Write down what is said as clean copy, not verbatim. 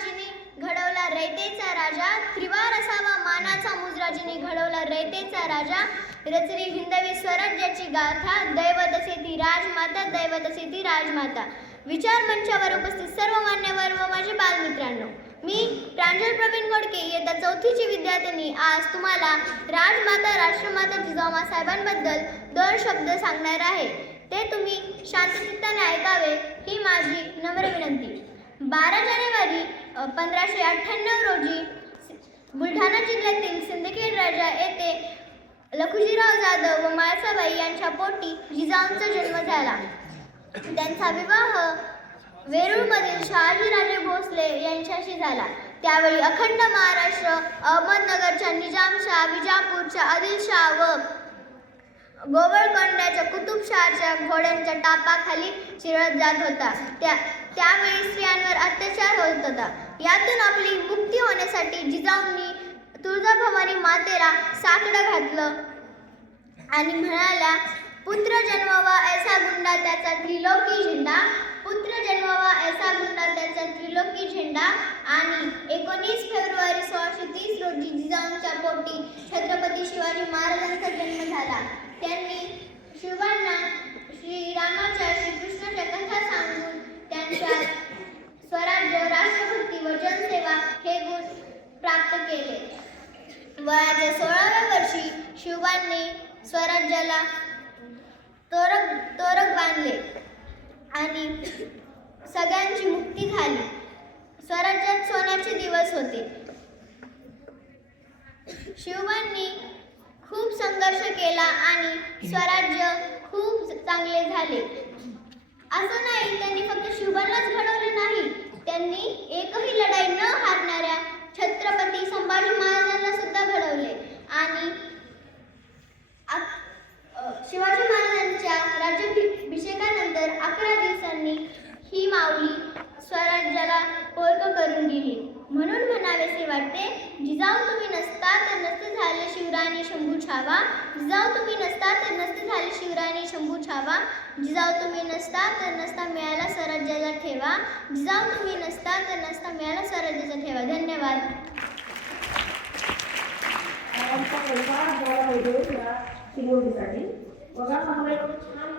जिने घडवला रयतेचा राजा, त्रिवार असावा मानाचा मुजरा जिने घडवला रयतेचा राजा, रचली हिंदवी स्वराज्याची गाथा, दैवत असे ती राजमाता, दैवत असे ती राजमाता. विचार मंचावर उपस्थित सर्व मान्यवर व माझे बालमित्रांनो, मी प्रांजल प्रवीण गोडके इयत्ता 4थीची विद्यार्थिनी आज तुम्हाला राजमाता राष्ट्रमाता जिजाऊ साहेबांबद्दल 2 शब्द सांगणार आहे. ते तुम्ही शांतचित्ताने ऐकावे ही माझी नम्र विनंती. 12 जानेवारी 1598 रोजी बुलढाणा जिल्ह्यातील सिंदखेड राजा येथे लखुजीराव जाधव व माळसाबाई यांच्या पोटी जिजाऊंचा जन्म झाला. त्यांचा विवाह वेरूळमधील शहाजीराजे भोसले यांच्याशी झाला. त्यावेळी अखंड महाराष्ट्र अहमदनगरच्या निजामशाह, विजापूरच्या आदिलशाह व गोवळकोंड्याच्या कुतुबशहाच्या घोड्यांच्या टापाखाली चिरत जात होता. त्यावेळी स्त्रियांवर अत्याचार होत होता. यातून आपली मुक्ती होण्यासाठी जिजाऊंनी तुळजाभवानी मातेला साकडं घातलं आणि म्हणाल्या, पुत्र जन्मावा ऐसा गुंडा त्याचा त्रिलोकी झेंडा, पुत्र जन्मावा ऐसा गुंडा त्याचा त्रिलोकी झेंडा. आणि 19 फेब्रुवारी 1630 रोजी जिजाऊंच्या पोटी छत्रपती शिवाजी महाराजांचा जन्म झाला. त्यांनी शिवांना श्रीरामाच्या, श्रीकृष्णाच्या कथा सांगून त्यांच्या स्वराज्य, राष्ट्रभक्ती व जनसेवा हे गुण प्राप्त केले. वयाच्या 16व्या वर्षी शिवांनी स्वराज्याला तोरक बांधले आणि सगळ्यांची मुक्ती झाली. स्वराज्यात सोन्याचे दिवस होते. शिवबांनी खूप संघर्ष केला आणि स्वराज्य खूप चांगले झाले. असं नाही त्यांनी फक्त शिवबांनाच घडवले नाही, त्यांनी एकही लढाई न हारणाऱ्या छत्रपती संभाजी महाराजांना सुद्धा घडवले. आणि शिवाजी महाराजांच्या राज्याभिषेकानंतर 11 दिवसांनी ही माऊली स्वराज्याला पोळकं करून गेली. म्हणून म्हणावेसे वाटते, जिजाऊ तुम्ही नसता तर नसते झाले शिवराणी शंभू छावा, जिजाऊ तुम्ही नसता तर नसते झाले शिवराणी शंभू छावा, जिजाऊ तुम्ही नसता तर नसता मिळाला स्वराज्याचा ठेवा, जिजाऊ तुम्ही नसता तर नसता मिळाला स्वराज्याचा ठेवा. धन्यवाद. बघा, छान